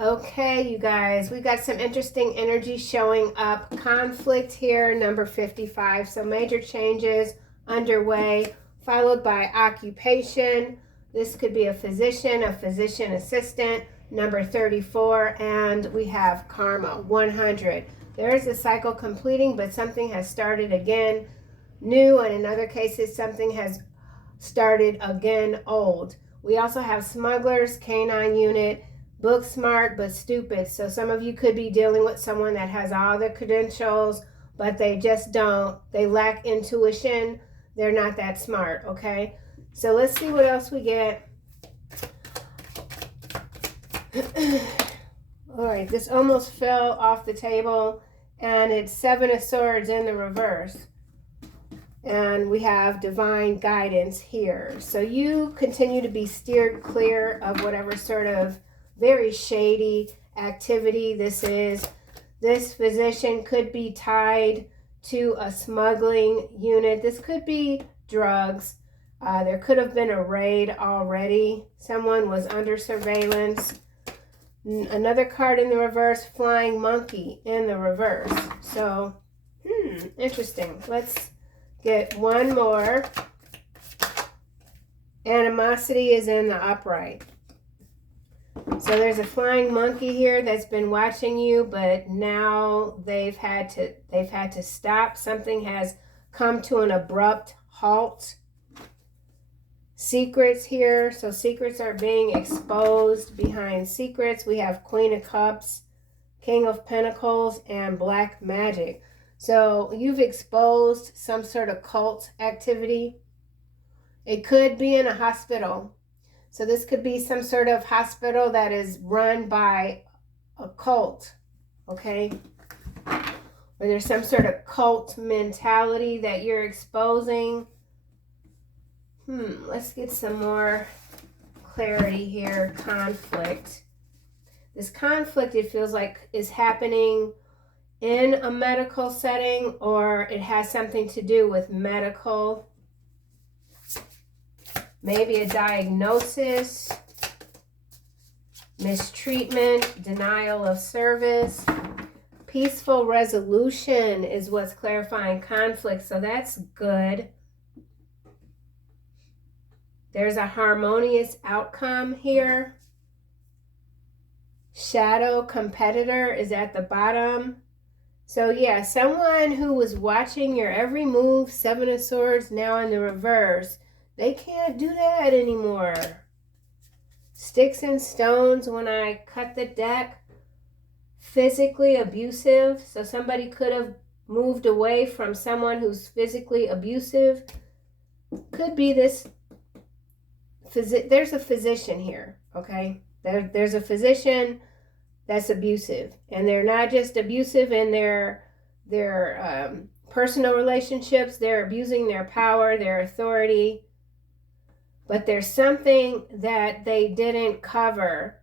Okay, you guys, we got some interesting energy showing up. Conflict here, number 55. So major changes underway, followed by occupation. This could be a physician assistant, number 34. And we have karma, 100. There is a cycle completing, but something has started again new. And in other cases, something has started again old. We also have smugglers, canine unit, book smart but stupid. So some of you could be dealing with someone that has all the credentials, but they just don't. They lack intuition. They're not that smart, okay? So let's see what else we get. All right, this almost fell off the table, and it's Seven of Swords in the reverse. And we have divine guidance here. So you continue to be steered clear of whatever sort of very shady activity this is. This physician could be tied to a smuggling unit. This could be drugs. There could have been a raid already. Someone was under surveillance. Another card in the reverse, flying monkey in the reverse. So, interesting. Let's get one more. Animosity is in the upright. So there's a flying monkey here that's been watching you, but now they've had to stop. Something has come to an abrupt halt. Secrets here. So secrets are being exposed. Behind secrets, we have Queen of Cups, King of Pentacles, and Black Magic. So you've exposed some sort of cult activity. It could be in a hospital. So this could be some sort of hospital that is run by a cult, okay? Or there's some sort of cult mentality that you're exposing. Let's get some more clarity here. Conflict. This conflict, it feels like, is happening in a medical setting, or it has something to do with medical. Maybe a diagnosis, mistreatment, denial of service. Peaceful resolution is what's clarifying conflict, so that's good. There's a harmonious outcome here. Shadow competitor is at the bottom. So yeah, someone who was watching your every move, Seven of Swords, now in the reverse. They can't do that anymore. Sticks and stones when I cut the deck. Physically abusive. So somebody could have moved away from someone who's physically abusive. Could be this. There's a physician here, okay? There's a physician that's abusive. And they're not just abusive in their personal relationships. They're abusing their power, their authority. But there's something that they didn't cover.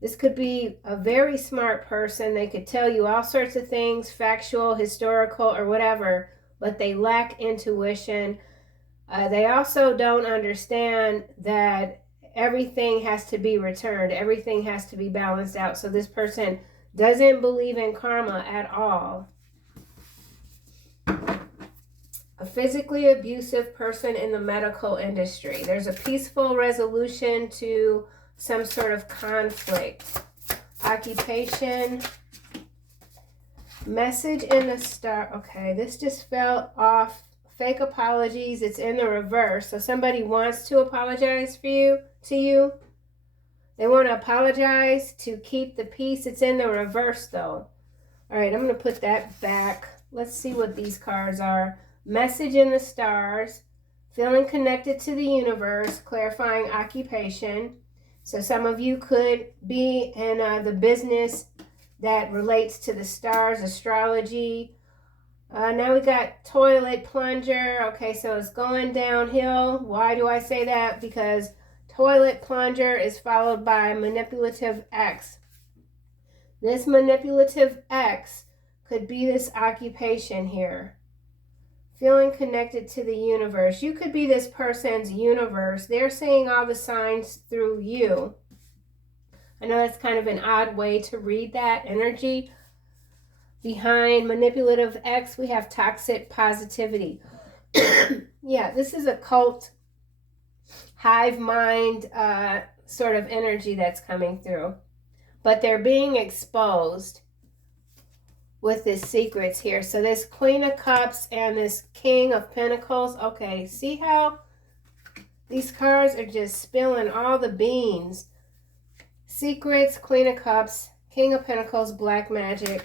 This could be a very smart person. They could tell you all sorts of things, factual, historical, or whatever, but they lack intuition. They also don't understand that everything has to be returned. Everything has to be balanced out. So this person doesn't believe in karma at all. A physically abusive person in the medical industry. There's a peaceful resolution to some sort of conflict. Occupation. Message in the star. Okay, this just fell off. Fake apologies. It's in the reverse. So somebody wants to apologize to you. They want to apologize to keep the peace. It's in the reverse though. All right, I'm going to put that back. Let's see what these cards are. Message in the stars, feeling connected to the universe, clarifying occupation. So some of you could be in the business that relates to the stars, astrology. Now we got toilet plunger. Okay, so it's going downhill. Why do I say that? Because toilet plunger is followed by manipulative X. This manipulative X could be this occupation here. Feeling connected to the universe. You could be this person's universe. They're seeing all the signs through you. I know that's kind of an odd way to read that energy. Behind manipulative X, we have toxic positivity. Yeah, this is a cult, hive mind sort of energy that's coming through. But they're being exposed with this secrets here. So this Queen of Cups and this King of Pentacles. Okay, see how these cards are just spilling all the beans. Secrets, Queen of Cups, King of Pentacles, Black Magic.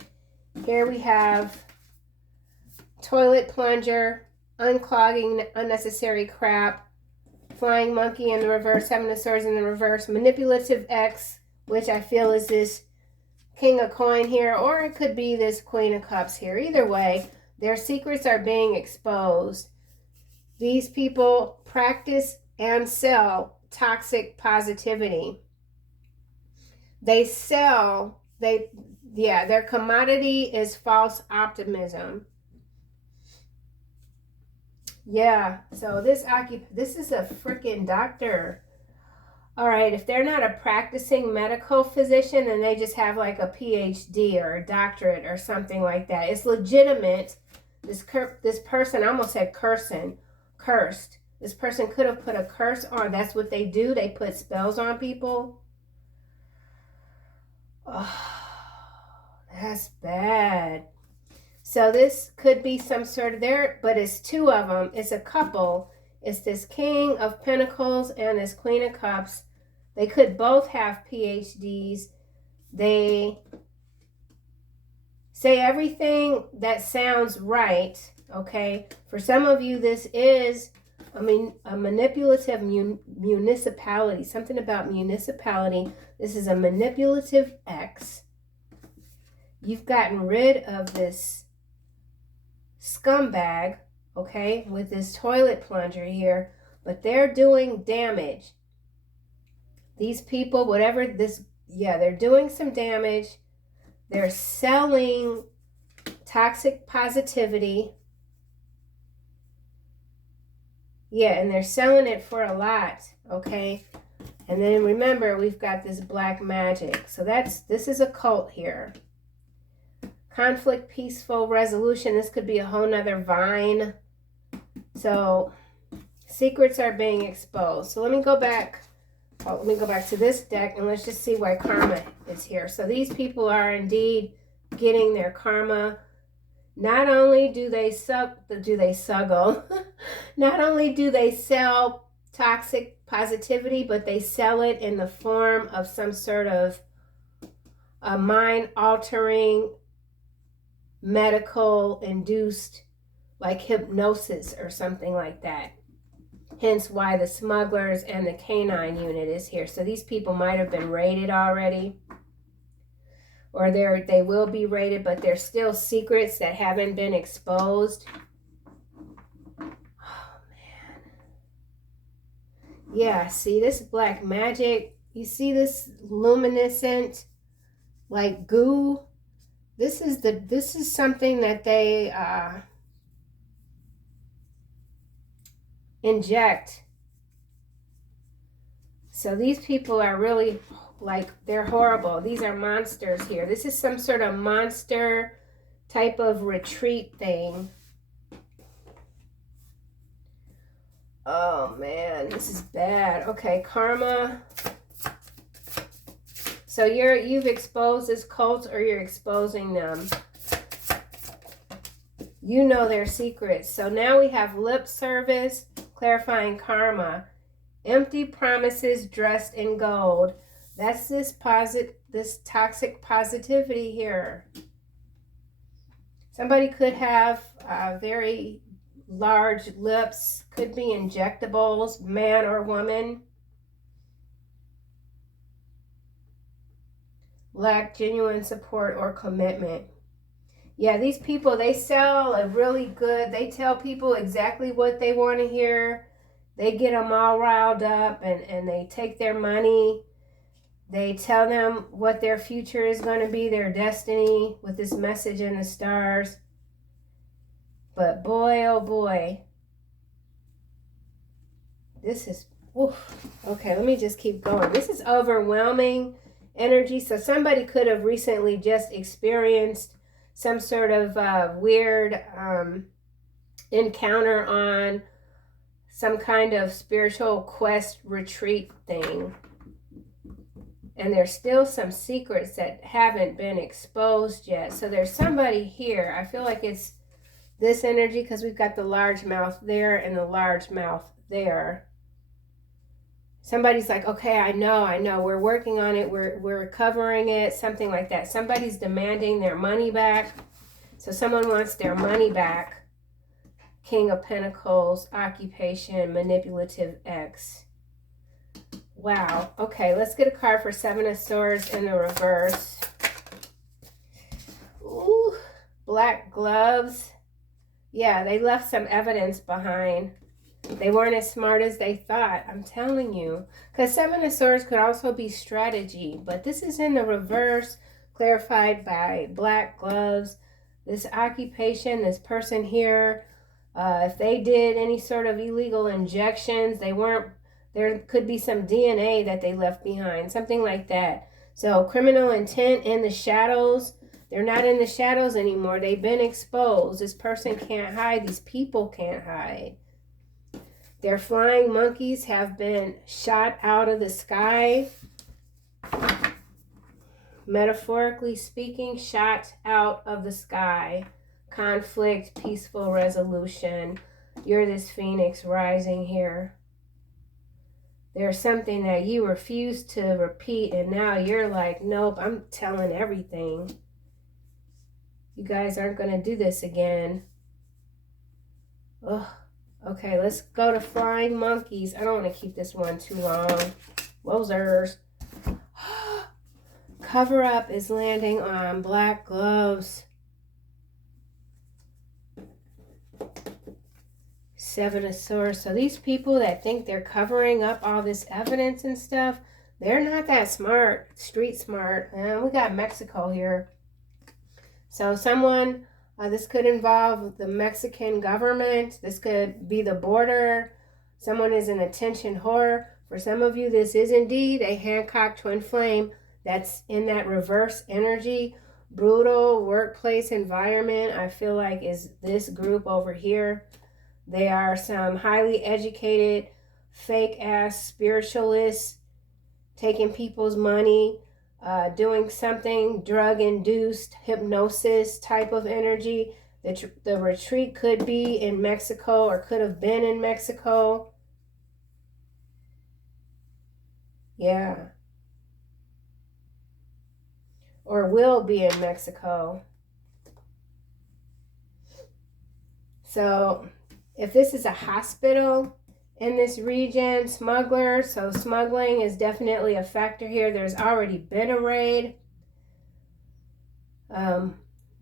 Here we have Toilet Plunger, Unclogging Unnecessary Crap, Flying Monkey in the reverse, Seven of Swords in the reverse, Manipulative X, which I feel is this King of Coin here, or it could be this Queen of Cups here. Either way, their secrets are being exposed. These people practice and sell toxic positivity. They sell, their commodity is false optimism. Yeah, so this is a freaking doctor. All right, if they're not a practicing medical physician, then they just have like a PhD or a doctorate or something like that. It's legitimate. This person, I almost said cursed. This person could have put a curse on. That's what they do. They put spells on people. Oh, that's bad. So this could be some sort of there, but it's two of them. It's a couple. It's this King of Pentacles and this Queen of Cups. They could both have PhDs. They say everything that sounds right, okay? For some of you, this is, a manipulative municipality. Something about municipality. This is a manipulative X. You've gotten rid of this scumbag, okay, with this toilet plunger here, but they're doing damage. These people, whatever this, they're doing some damage. They're selling toxic positivity. Yeah, and they're selling it for a lot, okay? And then remember, we've got this black magic. So this is a cult here. Conflict, peaceful resolution. This could be a whole nother vine. So secrets are being exposed. So let me go back to this deck and let's just see why karma is here. So these people are indeed getting their karma. Not only do they suggle, not only do they sell toxic positivity, but they sell it in the form of some sort of a mind-altering, medical induced, like hypnosis or something like that. Hence why the smugglers and the canine unit is here. So these people might have been raided already, or they will be raided, but there's still secrets that haven't been exposed. Oh man. Yeah, see this black magic, you see this luminescent like goo. This is something that they inject. So these people are really, like, they're horrible. These are monsters here. This is some sort of monster type of retreat thing. Oh man, this is bad. Okay, karma. So you've exposed this cult, or you're exposing them. You know their secrets. So now we have lip service, clarifying karma, empty promises dressed in gold. That's this toxic positivity here. Somebody could have very large lips, could be injectables, man or woman. Lack genuine support or commitment. Yeah, these people, they sell a really good, they tell people exactly what they want to hear. They get them all riled up and they take their money. They tell them what their future is going to be, their destiny, with this message in the stars. But boy, oh boy, this is, oof. Okay, let me just keep going. This is overwhelming. energy. So somebody could have recently just experienced some sort of weird encounter on some kind of spiritual quest retreat thing. And there's still some secrets that haven't been exposed yet. So there's somebody here. I feel like it's this energy because we've got the large mouth there and the large mouth there. Somebody's like, okay, I know, we're working on it, we're covering it, something like that. Somebody's demanding their money back. So someone wants their money back. King of Pentacles, occupation, manipulative ex. Wow. Okay, let's get a card for Seven of Swords in the reverse. Ooh, black gloves. Yeah, they left some evidence behind. They weren't as smart as they thought. I'm telling you. Because Seven of Swords could also be strategy. But this is in the reverse, clarified by black gloves. This occupation, this person here, if they did any sort of illegal injections, there could be some DNA that they left behind, something like that. So criminal intent in the shadows. They're not in the shadows anymore. They've been exposed. This person can't hide. These people can't hide. Their flying monkeys have been shot out of the sky. Metaphorically speaking, shot out of the sky. Conflict, peaceful resolution. You're this phoenix rising here. There's something that you refuse to repeat, and now you're like, nope, I'm telling everything. You guys aren't going to do this again. Ugh. Okay, let's go to flying monkeys. I don't want to keep this one too long. Wowzers. Cover up is landing on black gloves. Seven of Swords. So these people that think they're covering up all this evidence and stuff, they're not that smart, street smart. And we got Mexico here. So someone, this could involve the Mexican government. This could be the border. Someone is an attention whore. For some of you, this is indeed a Hancock twin flame that's in that reverse energy. Brutal workplace environment, I feel like, is this group over here. They are some highly educated, fake-ass spiritualists taking people's money, doing something drug-induced, hypnosis type of energy. The retreat could be in Mexico or could have been in Mexico. Yeah. Or will be in Mexico. So if this is a hospital in this region, smugglers, so smuggling is definitely a factor here. There's already been a raid. The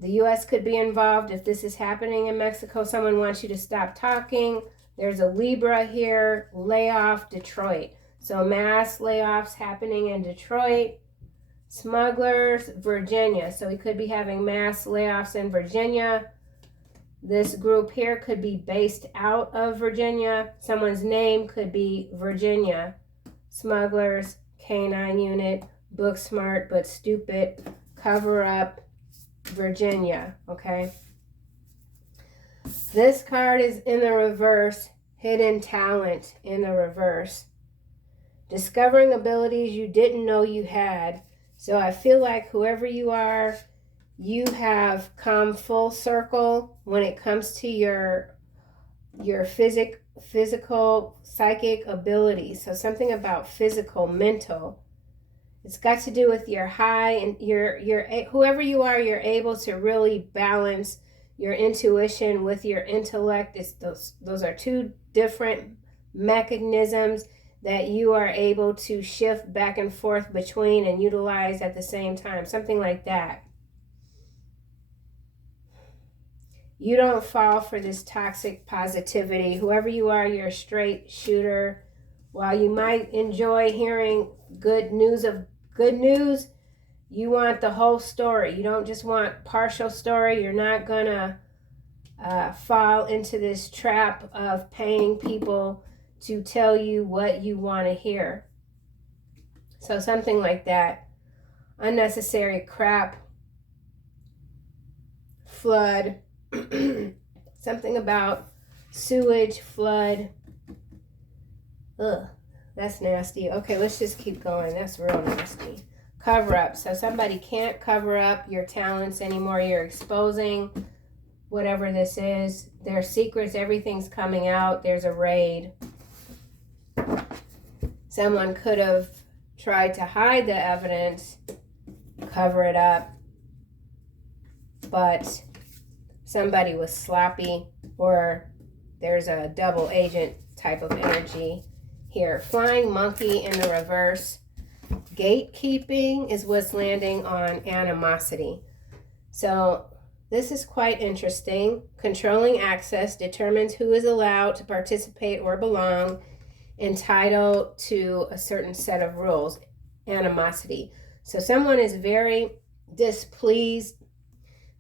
U.S. could be involved if this is happening in Mexico. Someone wants you to stop talking. There's a Libra here, layoff, Detroit. So mass layoffs happening in Detroit. Smugglers, Virginia. So we could be having mass layoffs in Virginia. This group here could be based out of Virginia. Someone's name could be Virginia. Smugglers, Canine Unit, book smart but stupid, cover up, Virginia, okay? This card is in the reverse, hidden talent in the reverse. Discovering abilities you didn't know you had. So I feel like whoever you are, you have come full circle when it comes to your physical, psychic abilities. So something about physical, mental. It's got to do with your high and your whoever you are, you're able to really balance your intuition with your intellect. It's those are two different mechanisms that you are able to shift back and forth between and utilize at the same time. Something like that. You don't fall for this toxic positivity. Whoever you are, you're a straight shooter. While you might enjoy hearing good news, you want the whole story. You don't just want partial story. You're not going to fall into this trap of paying people to tell you what you want to hear. So something like that. unnecessary crap, flood, something about sewage, flood. Ugh, that's nasty. Okay, let's just keep going. That's real nasty. Cover up. So somebody can't cover up your talents anymore. You're exposing whatever this is. Their secrets, everything's coming out. There's a raid. Someone could have tried to hide the evidence, cover it up, but somebody was sloppy, or there's a double agent type of energy here. Flying monkey in the reverse. Gatekeeping is what's landing on animosity. So this is quite interesting. Controlling access determines who is allowed to participate or belong, entitled to a certain set of rules. Animosity. So someone is very displeased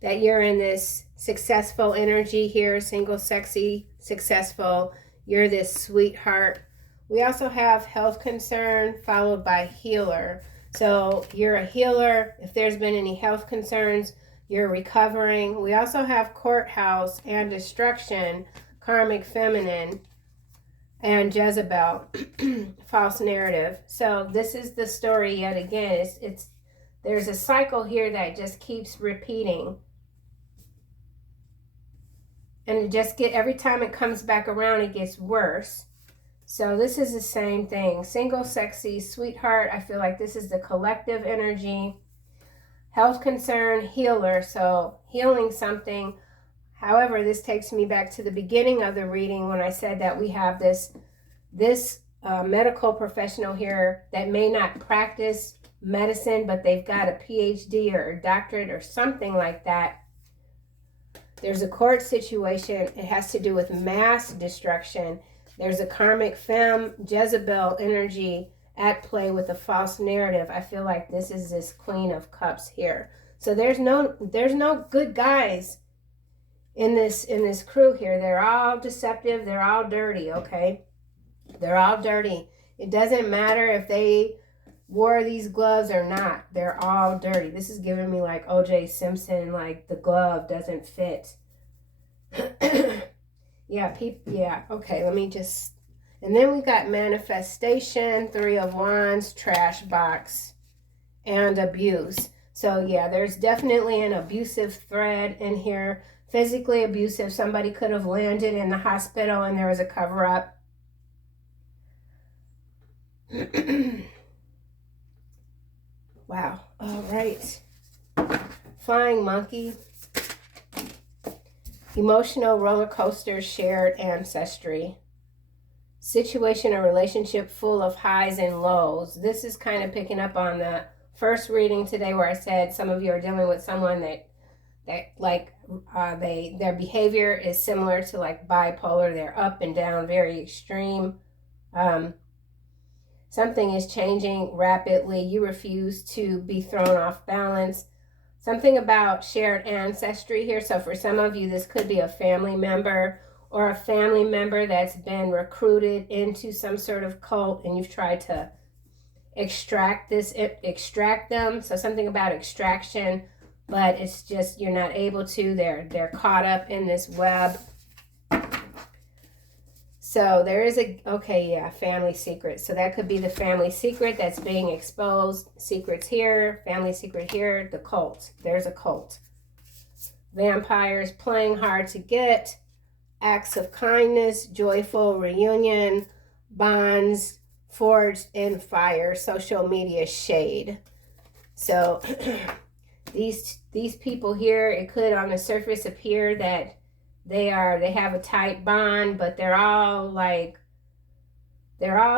that you're in this successful energy here, single, sexy, successful. You're this sweetheart. We also have health concern followed by healer. So you're a healer. If there's been any health concerns, you're recovering. We also have courthouse and destruction, karmic feminine, and Jezebel, false narrative. So this is the story yet again. There's a cycle here that just keeps repeating. And every time it comes back around, it gets worse. So this is the same thing. Single, sexy, sweetheart. I feel like this is the collective energy. Health concern, healer. So healing something. However, this takes me back to the beginning of the reading when I said that we have this medical professional here that may not practice medicine, but they've got a PhD or a doctorate or something like that. There's a court situation. It has to do with mass destruction. There's a karmic femme, Jezebel energy at play with a false narrative. I feel like this is this Queen of Cups here. So there's no good guys in this crew here. They're all deceptive. They're all dirty, okay? They're all dirty. It doesn't matter if they wore these gloves or not. They're all dirty. This is giving me like O.J. Simpson, like the glove doesn't fit. Yeah, okay, let me just... And then we got manifestation, 3 of Wands, trash box, and abuse. So yeah, there's definitely an abusive thread in here. Physically abusive. Somebody could have landed in the hospital and there was a cover-up. Wow. All right. Flying monkey. Emotional roller coaster, shared ancestry. Situation or relationship full of highs and lows. This is kind of picking up on the first reading today where I said some of you are dealing with someone that their behavior is similar to like bipolar. They're up and down, very extreme. Something is changing rapidly. You refuse to be thrown off balance. Something about shared ancestry here. So for some of you, this could be a family member or a family member that's been recruited into some sort of cult and you've tried to extract them. So something about extraction, but it's just you're not able to. They're caught up in this web. So there is family secret. So that could be the family secret that's being exposed. Secrets here, family secret here, the cult. There's a cult. Vampires playing hard to get. Acts of kindness, joyful reunion, bonds forged in fire, social media shade. So these people here, it could on the surface appear that they have a tight bond, but they're all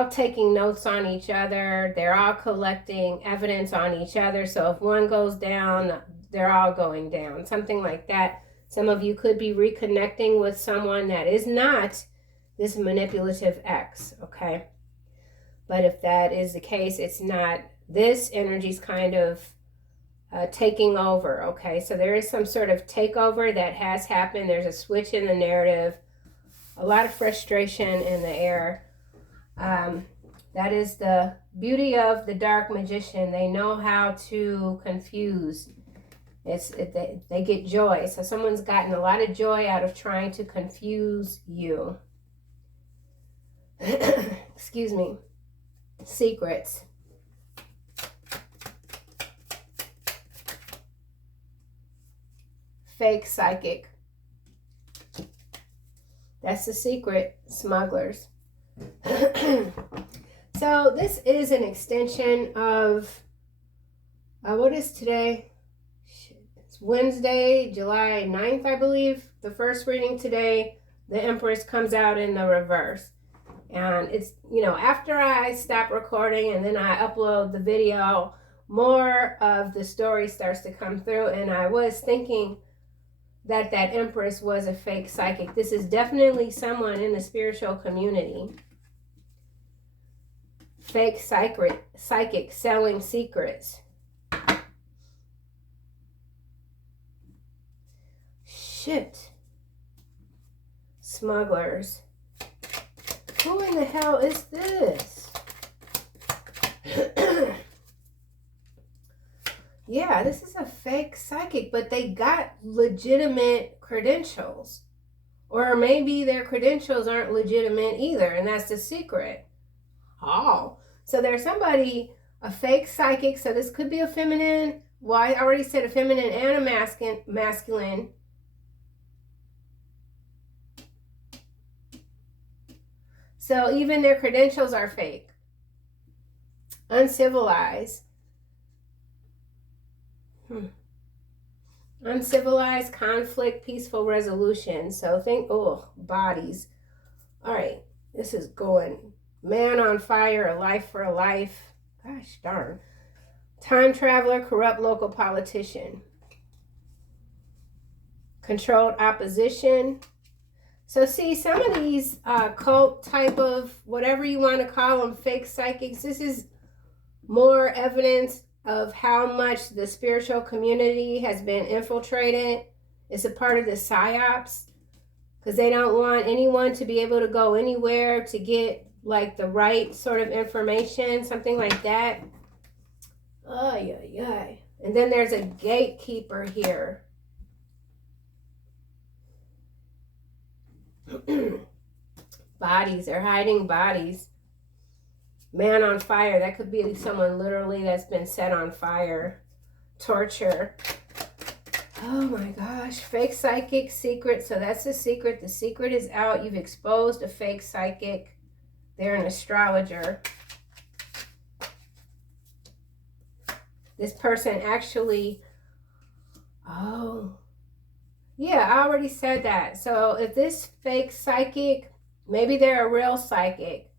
taking notes on each other. They're all collecting evidence on each other. So if one goes down, they're all going down. Something like that. Some of you could be reconnecting with someone that is not this manipulative ex, okay? But if that is the case, it's not. This energy's kind of taking over, okay? So there is some sort of takeover that has happened. There's a switch in the narrative. A lot of frustration in the air. That is the beauty of the dark magician. They know how to confuse. They get joy. So someone's gotten a lot of joy out of trying to confuse you. Excuse me. Secrets. Fake psychic. That's the secret. Smugglers. So this is an extension of, what is today? It's Wednesday, July 9th, I believe. The first reading today, the Empress comes out in the reverse. And it's, you know, after I stop recording and then I upload the video, more of the story starts to come through. And I was thinking that Empress was a fake psychic. This is definitely someone in the spiritual community. Fake psychic selling secrets. Shit. Smugglers. Who in the hell is this? Yeah, this is a fake psychic, but they got legitimate credentials. Or maybe their credentials aren't legitimate either, and that's the secret. Oh, so there's somebody, a fake psychic, so this could be a feminine. Well, I already said a feminine and a masculine. So even their credentials are fake. Uncivilized. Uncivilized, conflict, peaceful resolution. So think, oh, bodies. All right, this is going. Man on fire, a life for a life. Gosh darn. Time traveler, corrupt local politician. Controlled opposition. So see, some of these cult type of, whatever you want to call them, fake psychics, this is more evidence of how much the spiritual community has been infiltrated. It's a part of the psyops, because they don't want anyone to be able to go anywhere to get like the right sort of information, something like that. Ay, ay, ay. And then there's a gatekeeper here. Bodies, they're hiding bodies. Man on fire, that could be someone literally that's been set on fire. Torture. Oh my gosh, fake psychic secret. So that's the secret. The secret is out. You've exposed a fake psychic. They're an astrologer. This person actually, oh, yeah, I already said that. So if this fake psychic, maybe they're a real psychic,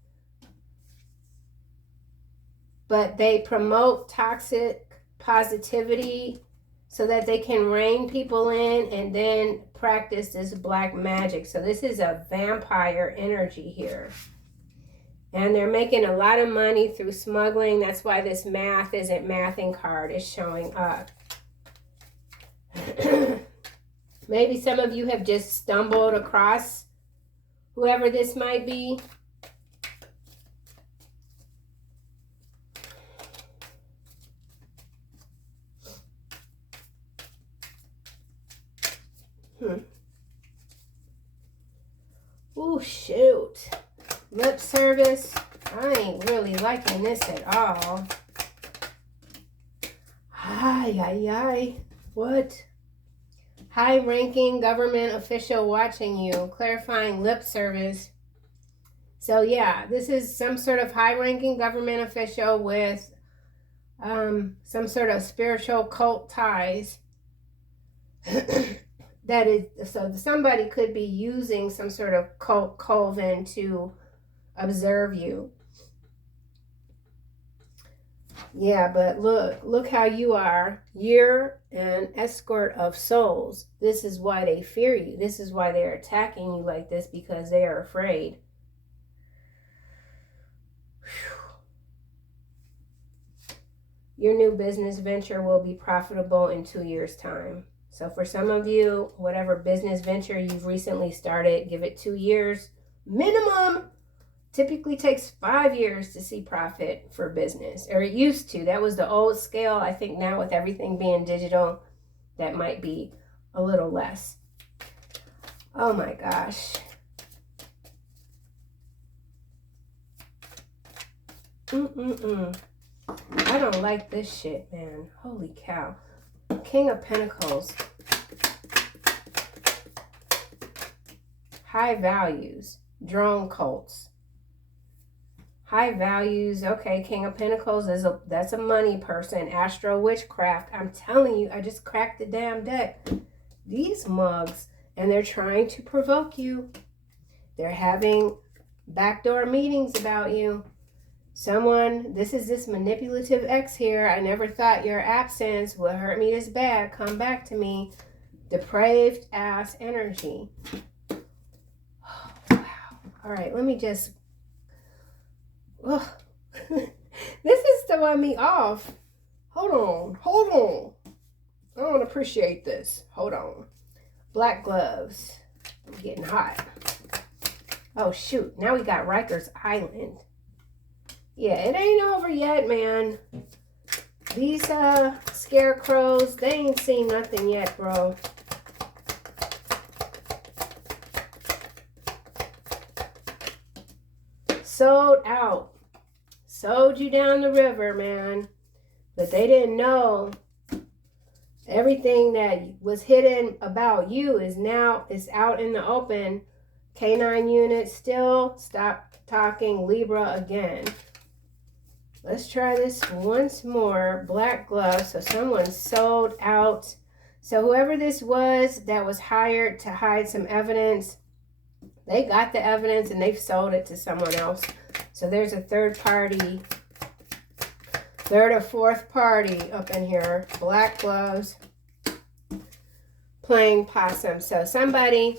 but they promote toxic positivity so that they can rein people in and then practice this black magic. So this is a vampire energy here. And they're making a lot of money through smuggling. That's why this math isn't mathing card is showing up. Maybe some of you have just stumbled across whoever this might be. Oh, shoot. Lip service. I ain't really liking this at all. Ay, ay, ay. What? High-ranking government official watching you. Clarifying lip service. So, yeah, this is some sort of high-ranking government official with some sort of spiritual cult ties. That is, so somebody could be using some sort of cult coven to observe you. Yeah, but look how you are. You're an escort of souls. This is why they fear you. This is why they're attacking you like this, because they are afraid. Your new business venture will be profitable in 2 years' time. So for some of you, whatever business venture you've recently started, give it 2 years minimum Typically takes 5 years to see profit for business, or it used to. That was the old scale. I think now with everything being digital, that might be a little less. Oh my gosh. I don't like this shit, man. Holy cow. King of Pentacles. High values. Drone cults. High values. Okay, King of Pentacles that's a money person. Astro witchcraft. I'm telling you, I just cracked the damn deck. These mugs, and they're trying to provoke you. They're having backdoor meetings about you. Someone, this is this manipulative ex here. I never thought your absence would hurt me this bad. Come back to me. Depraved ass energy. Oh, wow. All right, let me just... Oh. This is throwing me off. Hold on. I don't appreciate this. Hold on. Black gloves. I'm getting hot. Oh, shoot. Now we got Rikers Island. Yeah, it ain't over yet, man. These scarecrows, they ain't seen nothing yet, bro. Sold out. Sold you down the river, man. But they didn't know everything that was hidden about you is out in the open. K9 unit still. Stop talking Libra again. Let's try this once more. Black gloves. So someone sold out. So whoever this was that was hired to hide some evidence, they got the evidence and they've sold it to someone else. So there's a third or fourth party up in here. Black gloves. Playing possum. So somebody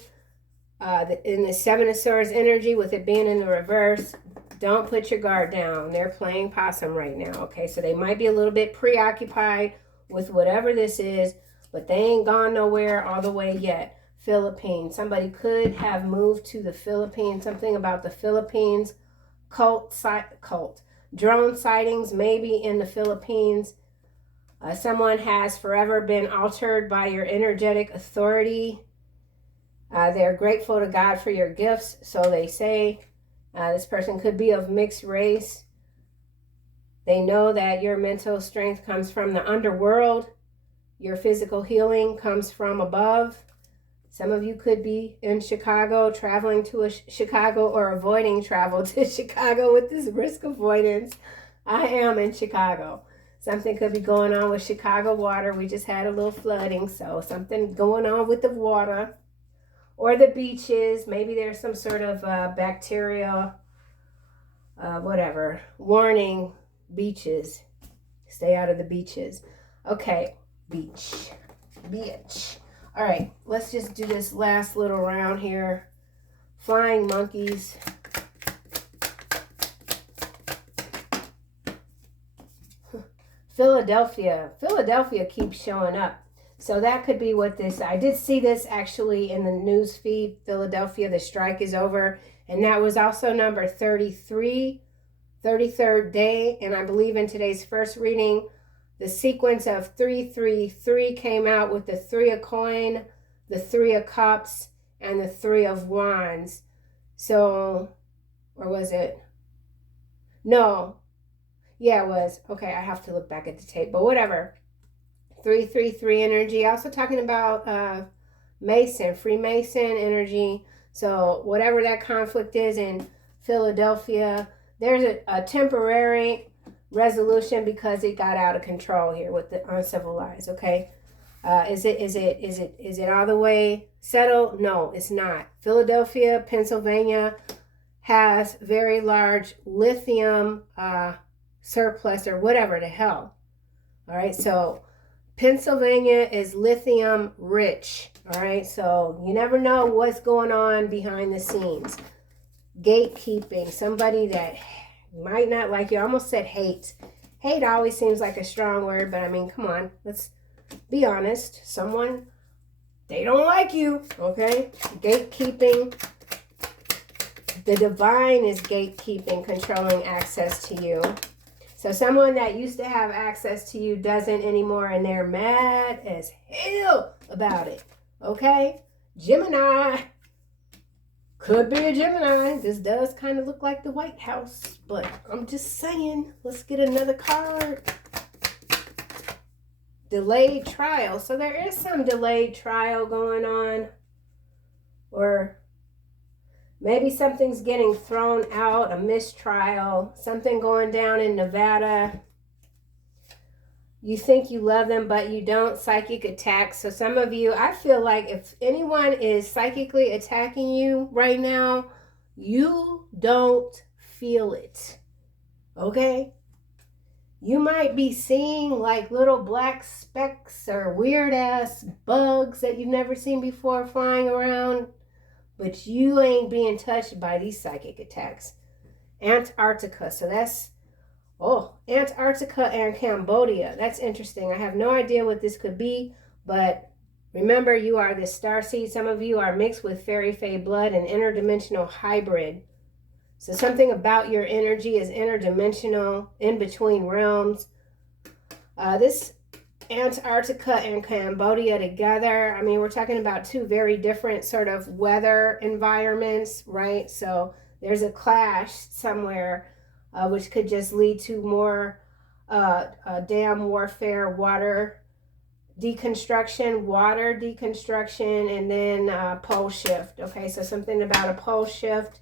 in the Seven of Swords energy, with it being in the reverse, don't put your guard down. They're playing possum right now, okay? So they might be a little bit preoccupied with whatever this is, but they ain't gone nowhere all the way yet. Philippines. Somebody could have moved to the Philippines. Something about the Philippines. Cult. Drone sightings maybe in the Philippines. Someone has forever been altered by your energetic authority. They're grateful to God for your gifts, so they say. This person could be of mixed race. They know that your mental strength comes from the underworld. Your physical healing comes from above. Some of you could be in Chicago, traveling to Chicago, or avoiding travel to Chicago with this risk avoidance. I am in Chicago. Something could be going on with Chicago water. We just had a little flooding, so something going on with the water. Or the beaches. Maybe there's some sort of bacteria, whatever. Warning, beaches. Stay out of the beaches. Okay, beach. All right, let's just do this last little round here. Flying monkeys. Philadelphia. Philadelphia keeps showing up. So that could be what this, I did see this actually in the news feed. Philadelphia, the strike is over. And that was also number 33, 33rd day. And I believe in today's first reading, the sequence of 333 came out with the 3 of coin, the 3 of cups, and the 3 of wands. So, or was it? No. Yeah, it was. Okay, I have to look back at the tape, but whatever. 333 energy. Also talking about Mason, Freemason energy. So whatever that conflict is in Philadelphia, there's a temporary resolution because it got out of control here with the uncivilized. Okay, is it all the way settled? No, it's not. Philadelphia, Pennsylvania has very large lithium surplus or whatever the hell. All right, so Pennsylvania is lithium rich. All right, so you never know what's going on behind the scenes. Gatekeeping, somebody that might not like you. I almost said hate. Hate always seems like a strong word, but I mean, come on, let's be honest. Someone, they don't like you, okay? Gatekeeping, The divine is gatekeeping, controlling access to you. So someone that used to have access to you doesn't anymore, and they're mad as hell about it. Okay? Gemini. Could be a Gemini. This does kind of look like the White House, but I'm just saying. Let's get another card. Delayed trial. So there is some delayed trial going on. Or maybe something's getting thrown out, a mistrial, something going down in Nevada. You think you love them, but you don't. Psychic attacks. So some of you, I feel like if anyone is psychically attacking you right now, you don't feel it. Okay? You might be seeing like little black specks or weird ass bugs that you've never seen before flying around, but you ain't being touched by these psychic attacks. Antarctica. So that's, oh, Antarctica and Cambodia. That's interesting. I have no idea what this could be, but remember, you are this starseed. Some of you are mixed with fairy fae blood and interdimensional hybrid. So something about your energy is interdimensional, in between realms. This Antarctica and Cambodia together, I mean, we're talking about two very different sort of weather environments, right? So there's a clash somewhere, which could just lead to more dam warfare, water deconstruction, and then pole shift. Okay, so something about a pole shift.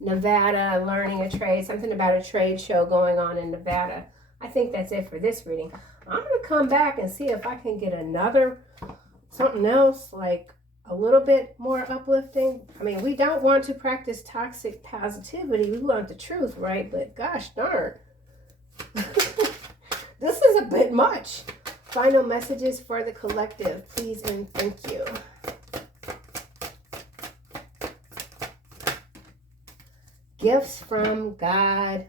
Nevada, learning a trade, something about a trade show going on in Nevada. I think that's it for this reading. I'm going to come back and see if I can get something else, like a little bit more uplifting. I mean, we don't want to practice toxic positivity. We want the truth, right? But gosh darn. This is a bit much. Final messages for the collective, please and thank you. Gifts from God.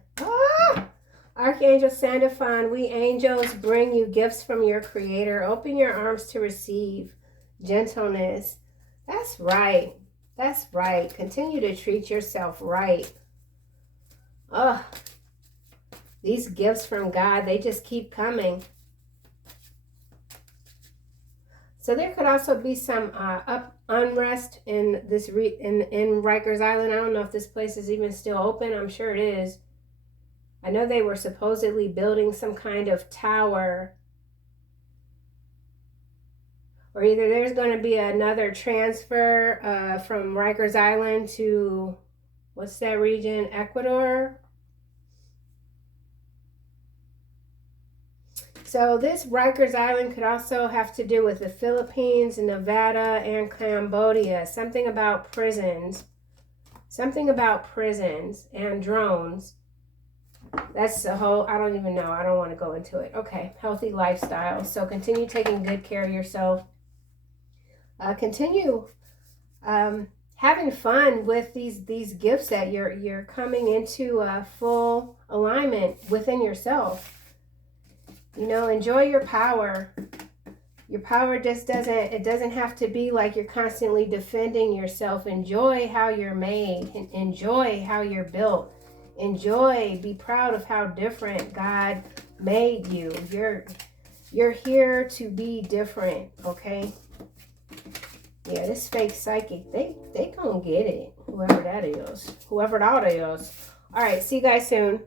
Archangel Sandalphon, we angels bring you gifts from your Creator. Open your arms to receive. Gentleness. That's right. That's right. Continue to treat yourself right. These gifts from God, they just keep coming. So there could also be some unrest in this in Rikers Island. I don't know if this place is even still open. I'm sure it is. I know they were supposedly building some kind of tower. Or either there's going to be another transfer from Rikers Island to, what's that region? Ecuador? So this Rikers Island could also have to do with the Philippines, Nevada, and Cambodia. Something about prisons. Something about prisons and drones. That's the whole, I don't even know. I don't want to go into it. Okay, healthy lifestyle. So continue taking good care of yourself. Continue having fun with these gifts that you're coming into full alignment within yourself. You know, enjoy your power. Your power just doesn't have to be like you're constantly defending yourself. Enjoy how you're made. Enjoy how you're built. Enjoy, be proud of how different God made you. You're here to be different, okay? Yeah, this fake psychic, they gonna get it. Whoever that is. Whoever that is. All right, see you guys soon.